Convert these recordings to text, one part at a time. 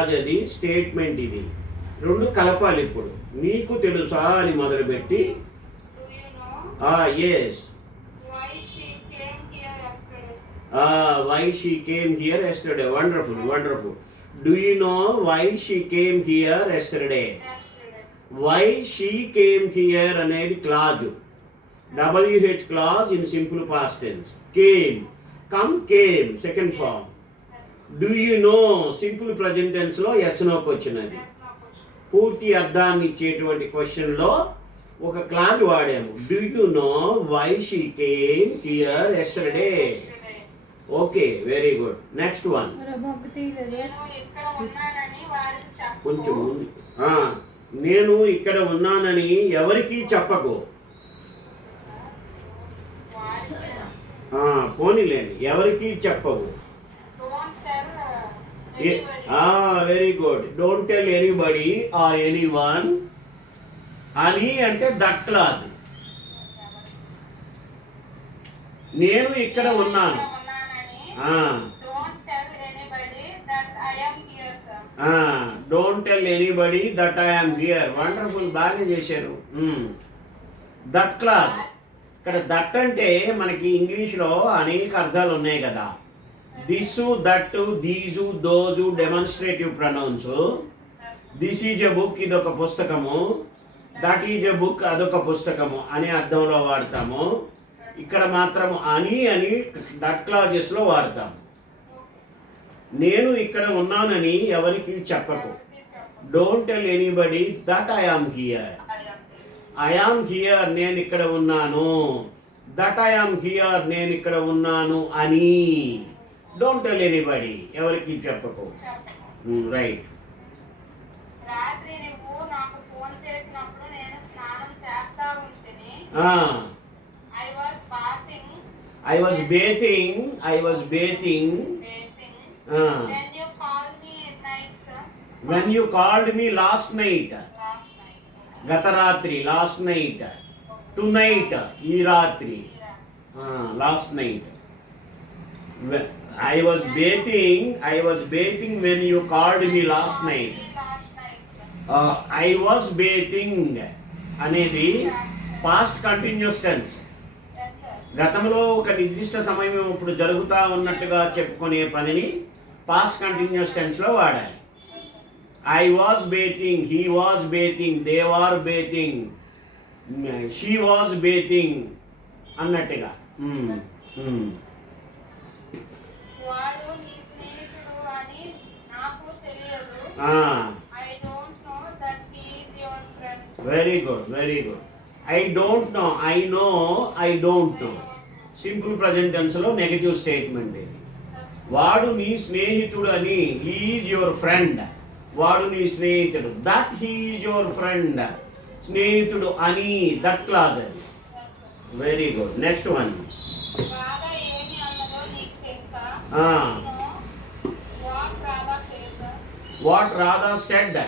అది స్టేట్మెంట్. ఇది రెండు కలపాలి. ఇప్పుడు నీకు తెలుసా అని మొదలుపెట్టి yes why she came here yesterday. Wonderful wonderful. Do you know why she came here yesterday? Why she came here అనేది clause, WH clause in simple past tense. Came, come, came, second form. Do you know simple present tense లో yes no question. అది పూర్తి అర్థాన్ని ఇచ్చేటువంటి question లో ఒక clause వాడాము. Do you know why she came here yesterday? Okay, very good. Next one. కొంచెం ముందు. నేను ఇక్కడ ఉన్నానని ఎవరికి చెప్పకు. పోనీలేండి, ఎవరికి చెప్పవు. Very good. Don't tell anybody or anyone. అని అంటే దట్ క్లాజ్. నేను ఇక్కడ ఉన్నాను. Don't tell anybody that I am here. Wonderful, బాగానే చేశారు. That clause. ఇక్కడ దట్ అంటే మనకి ఇంగ్లీష్లో అనేక అర్థాలు ఉన్నాయి కదా. This, that, these, those demonstrative pronouns. This is a book, ఇదొక పుస్తకము. దట్ ఈజ్ ఎ బుక్, అదొక పుస్తకము అనే అర్థంలో వాడతాము. ఇక్కడ మాత్రం అని దట్ క్లాజెస్లో వాడతాము. నేను ఇక్కడ ఉన్నానని ఎవరికి చెప్పకు. Don't tell anybody that I am here. I am here, నేను ఇక్కడ ఉన్నాను. దట్ ఐ యామ్ హియర్, నేను ఇక్కడ ఉన్నాను అని. డోంట్ టెల్ ఎనీబడి, ఎవరికి చెప్పకు. Right. I was bathing. When you called me last night. గత రాత్రి, లాస్ట్ నైట్. టునైట్, ఈ రాత్రి. Last night. I was bathing when you called me last night. I was bathing అనేది పాస్ట్ కంటిన్యూస్ టెన్స్. గతంలో ఒక నిర్దిష్ట సమయం ఇప్పుడు జరుగుతూ ఉన్నట్టుగా చెప్పుకునే పనిని పాస్ట్ కంటిన్యూస్ టెన్స్లో వాడాలి. I was bathing, he was bathing, they were bathing, she was bathing అన్నట్టుగా. Very good, very good. I don't know, I know, I don't know. Simple present టెన్స్లో నెగటివ్ స్టేట్మెంట్ ఇది. వాడు నీ స్నేహితుడు అని. He is your friend. వాడు నీ స్నేహితుడు. That he is your friend. స్నేహితుడు అని that clause. Very good. Next one. What Radha said.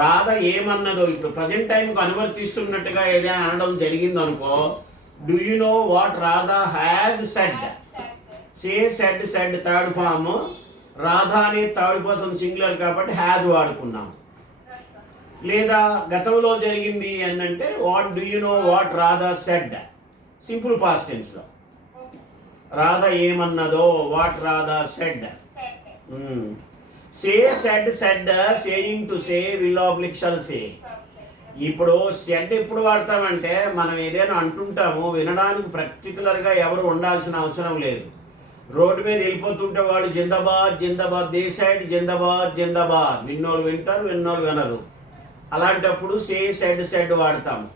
రాధ ఏమన్నదో ఇప్పుడు ప్రజెంట్ టైంకు అనువర్తిస్తున్నట్టుగా ఏదైనా అనడం జరిగింది అనుకో. Do you know what Radha has said. Say, said, said third form. Radha అనే థర్డ్ పర్సన్ సింగులర్ కాబట్టి హ్యాజ్ వాడుకున్నాం. లేదా గతంలో జరిగింది అని అంటే what do you know what Radha said, simple past టెన్స్లో. రాధ ఏమన్నదో, what Radha said. Say, said, said, saying to say, will oblique shall say. ఇప్పుడు సెడ్ ఎప్పుడు వాడతామంటే మనం ఏదైనా అంటుంటాము, వినడానికి పర్టికులర్గా ఎవరు ఉండాల్సిన అవసరం లేదు. రోడ్డు మీద వెళ్ళిపోతుంటే వాడు జిందాబాద్ జిందాబాద్, దే సైడ్ జిందాబాద్ జిందాబాద్. విన్నోళ్ళు వింటారు, విన్నోళ్ళు వినరు. అలాంటప్పుడు సే, సెడ్, సెడ్ వాడతాము.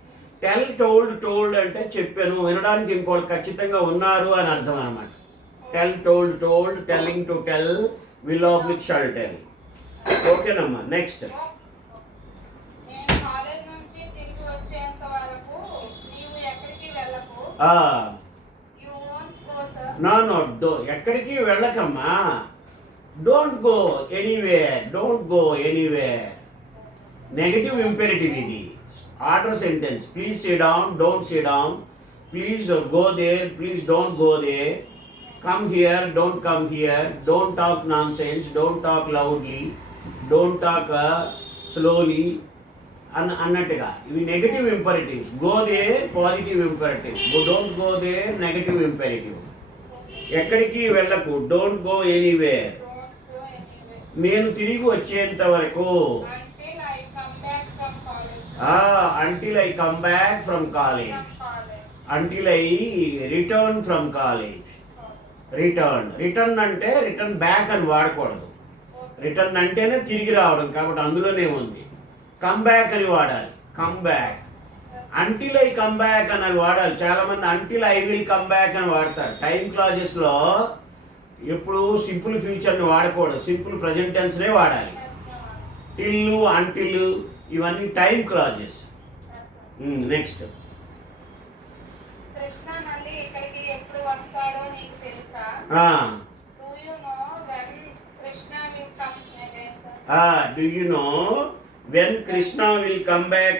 టెల్, టోల్డ్, టోల్డ్ అంటే చెప్పాను, వినడానికి ఇంకోటి ఖచ్చితంగా ఉన్నారు అని అర్థం అనమాట. Tell, told, told, telling to tell, will oblique shall tell. ఓకేనమ్మా. నెక్స్ట్. నో, ఎక్కడికి వెళ్ళకమ్మా. Don't go anywhere, don't go anywhere. Negative imperative ఇది. Order sentence. Please sit down, don't sit down. Please go there, please don't go there. Come here, don't come here, don't talk nonsense, don't talk loudly, don't talk slowly అన్నట్టుగా. ఇవి negative imperatives. Go there positive imperative, don't go there negative imperative. ఎక్కడికి వెళ్ళకు, don't go anywhere. నేను తిరిగి వచ్చేంత వరకు, until I come back from college, until I return from college. Return అంటే return back అని వాడకూడదు. రిటర్న్ అంటేనే తిరిగి రావడం, కాబట్టి అందులోనే ఉంది. కమ్ బ్యాక్ అని వాడాలి, come back. Until I come back అని వాడాలి. చాలామంది until I will come back అని వాడతారు. టైం క్లాజెస్లో ఎప్పుడు సింపుల్ ఫ్యూచర్ని వాడకూడదు, సింపుల్ ప్రజెంట్ టెన్స్నే వాడాలి. టిల్లు, అంటిల్ ఇవన్నీ time clauses. Next, do you know when Krishna will come back,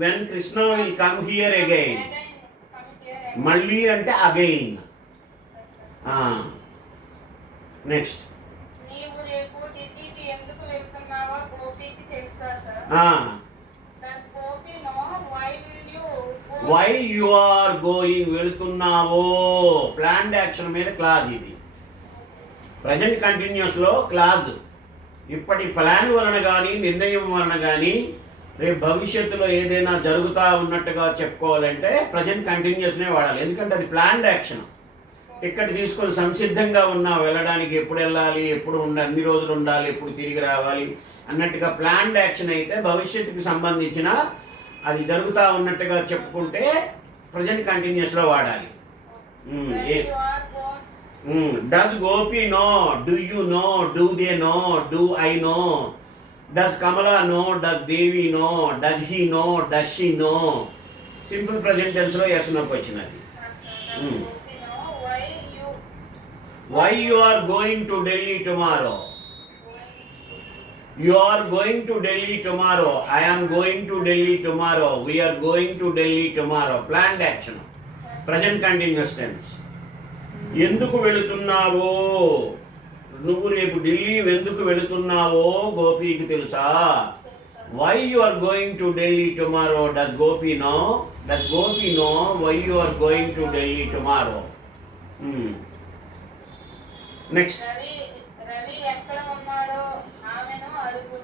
when Krishna will come here again? మళ్ళీ అంటే అగైన్. నెక్స్ట్, నీవు రేపు ఢిల్లీకి ఎందుకు వెళ్తున్నావో గోపికి తెలుసా sir? Gopi know why you are going, వెళుతున్నావో. ప్లాన్డ్ యాక్షన్ మీద క్లాజ్ ఇది. ప్రజెంట్ కంటిన్యూస్లో క్లాజ్. ఇప్పటి ప్లాన్ వలన కానీ నిర్ణయం వలన కానీ రేపు భవిష్యత్తులో ఏదైనా జరుగుతూ ఉన్నట్టుగా చెప్పుకోవాలంటే ప్రజెంట్ కంటిన్యూస్నే వాడాలి. ఎందుకంటే అది ప్లాన్డ్ యాక్షన్. టికెట్ తీసుకొని సంసిద్ధంగా ఉన్నా వెళ్ళడానికి, ఎప్పుడు వెళ్ళాలి, ఎప్పుడు అన్ని రోజులు ఉండాలి, ఎప్పుడు తిరిగి రావాలి అన్నట్టుగా ప్లాన్డ్ యాక్షన్ అయితే భవిష్యత్తుకి సంబంధించిన అది జరుగుతూ ఉన్నట్టుగా చెప్పుకుంటే ప్రజెంట్ కంటిన్యూస్లో వాడాలి. Does Gopi know, do you know, do they know, do I know, does Kamala know, does Devi know, does he know, does she know. Simple present టెన్స్లో ఎస్ నోకి వచ్చినది. Why you are going to Delhi tomorrow? You are going to Delhi tomorrow. I am going to Delhi tomorrow. We are going to Delhi tomorrow. Planned action. Present continuous tense. ఎందుకు వెళుతున్నావో, నువ్వు రేపు ఢిల్లీ ఎందుకు వెళుతున్నావో గోపికి తెలుసా? Why you are going to Delhi tomorrow? Does Gopi know? Does Gopi know why you are going to Delhi tomorrow? Next, Ravi ఎక్కడ ఉన్నాడో ఆమెను అడుగు.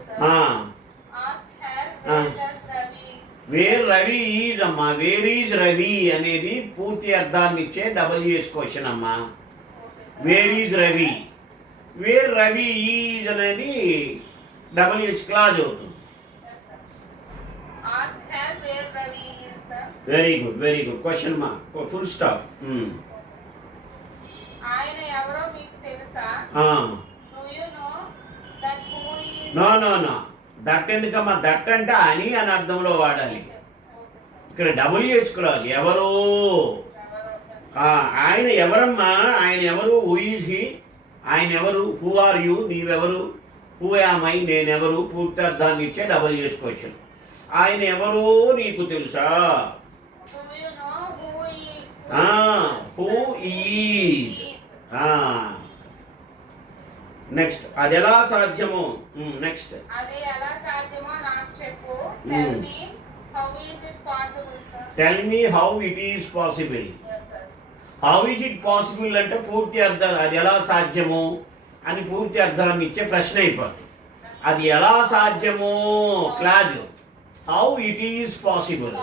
Where Ravi is అమ్మా. వేర్ ఈజ్ రవి అనేది పూర్తి అర్థాన్ని ఇచ్చే WH క్వశ్చన్ అమ్మా. Where is Ravi. Where Ravi is అనేది WH క్లాజ్ అవుతుంది. Very good, very good. Question మా ఫుల్ స్టాప్. ఆయన ఎవరో మీకు తెలుసా? నో. దట్ ఎందుకమ్మా? దట్ అంటే అని అర్థంలో వాడాలి. ఇక్కడ WH క్లాజ్. ఎవరు, ఆయన ఎవరమ్మా? ఆయన ఎవరు? Who is he? ఆయన ఎవరు? Who are you? నీవెవరు? Who am I? నేనెవరు? పూర్తి అర్థాన్ని ఇచ్చే WH క్వశ్చన్. ఆయన ఎవరు నీకు తెలుసా? Who is. నెక్స్ట్, అది ఎలా సాధ్యమో. నెక్స్ట్, అది ఎలా సాధ్యమో నాకు చెప్పు. Tell me how it is possible. How is it possible అంటే పూర్తి అర్థం, అది ఎలా సాధ్యము అని పూర్తి అర్థాన్ని ఇచ్చే ప్రశ్న అయిపోతుంది. అది ఎలా సాధ్యమో clause. How it is possible.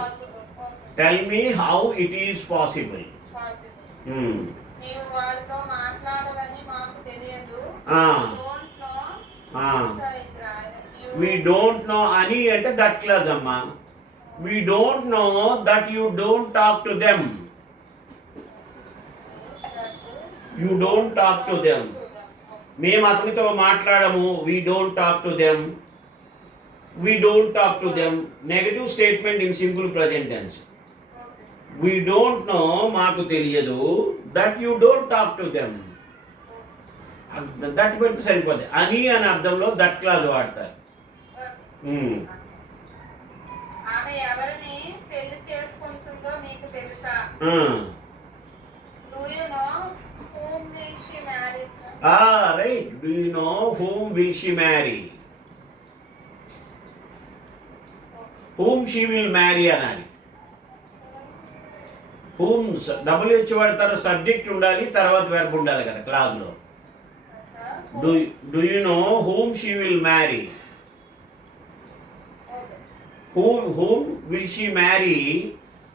Tell me how it is possible. We don't know అని అంటే దట్ క్లాజ్ అమ్మా. We don't know that you don't talk to them. You don't talk to them. మేము అతనితో మాట్లాడము. We don't talk to them. We don't talk to them. Negative statement in simple present tense. We don't know, మాకు తెలియదు. That you don't talk to them. That పెడితే సరిపోద్ది. అని అర్థంలో that clause వాడతారు. ఆమె ఎవరిని పెళ్లి చేసుకుంటుందో నీకు తెలుసా? Do you know whom whom will she marry, sir? Right. Do you no whom will she marry? Whom she will marry అనాలి. హూమ్ డబ్ల్యూహెచ్ వాడతారు, సబ్జెక్ట్ ఉండాలి, తర్వాత వెర్బ్ ఉండాలి కదా క్లాజ్లో. Sir? Do you no whom she will marry? Okay. Whom will she marry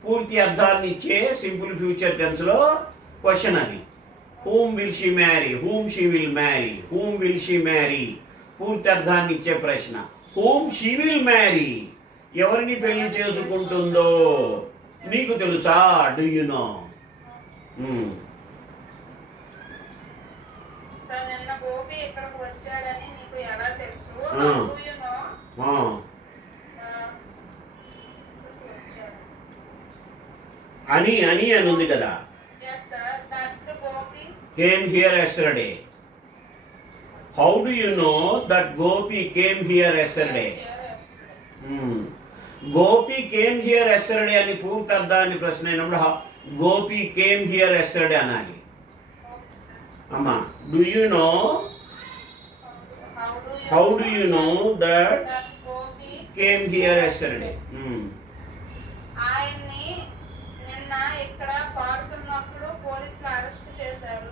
పూర్తి అర్థాన్ని ఇచ్చే simple future టెన్స్లో question అది. Whom will she marry, whom she will marry, whom will she marry పూర్తి అర్థాన్ని ఇచ్చే ప్రశ్న. హూమ్ షీ విల్ మ్యారీ, ఎవరిని పెళ్లి చేసుకుంటుందో నీకు తెలుసా? Do you know? సార్, నిన్న గోపి ఇక్కడికి వచ్చాడని నీకు ఎలా తెలుసు? ఆ. Do you know? వచ్చాడు. అని అని అని ఉంది కదా. Yes, sir. That's the Gopi. Came here yesterday. How do you know that Gopi came here yesterday? Gopi came here yesterday అని పూర్తి అర్థాన్ని ప్రశ్న అయినప్పుడు గోపి కేమ్ హియర్ ఎస్టర్డే అనాలి. అమ్మా, do you know, how do you know that That Gopi came here yesterday? ఆయన్ని నిన్న ఇక్కడ పాడుతున్నప్పుడు పోలీసులు అరెస్ట్ చేశారు.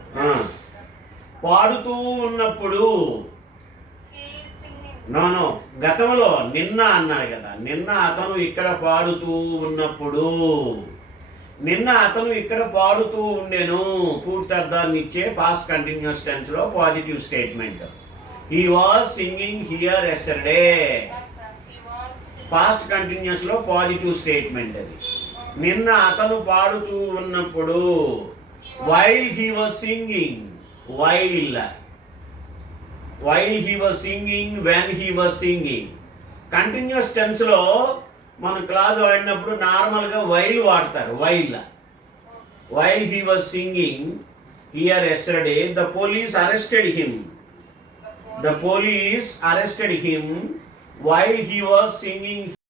పాడుతూ ఉన్నప్పుడు He is singing. నో గతంలో నిన్న అన్నాడు కదా. నిన్న అతను ఇక్కడ పాడుతూ ఉన్నప్పుడు, నిన్న అతను ఇక్కడ పాడుతూ ఉండెను పూర్తి అర్థాన్ని ఇచ్చే పాస్ట్ కంటిన్యూస్ టెన్స్ లో positive statement. He was singing here yesterday. He was past continuous లో పాజిటివ్ స్టేట్మెంట్ అది. నిన్న అతను పాడుతూ ఉన్నప్పుడు, while he was singing, while he was singing, when he was singing. Continuous టెన్స్లో మన క్లాజ్ వాడినప్పుడు నార్మల్గా వైల్ వాడతారు. While he was singing here yesterday the police arrested him. The police arrested him while he was singing